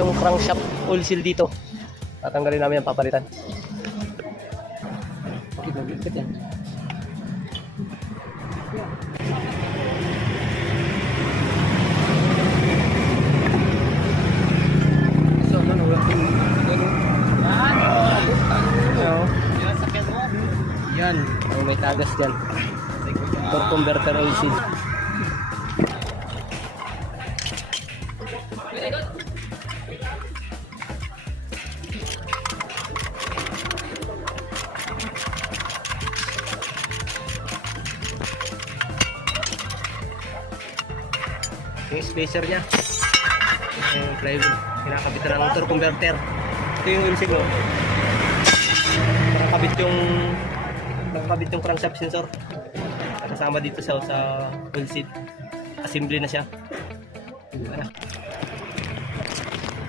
Yung crankshaft oil seal dito. Tatanggalin namin ang papalitan. Okay, magigit yan. So, ano, wala kong yan. Oh, may tagas dyan. Torque converter oil seal. Yung spacer niya, yung plywood, kinakabitan ng torque converter. Ito yung insig, no? Nakakabit yung crankshaft sensor. Kasama dito sa oil seal. Assembly na siya.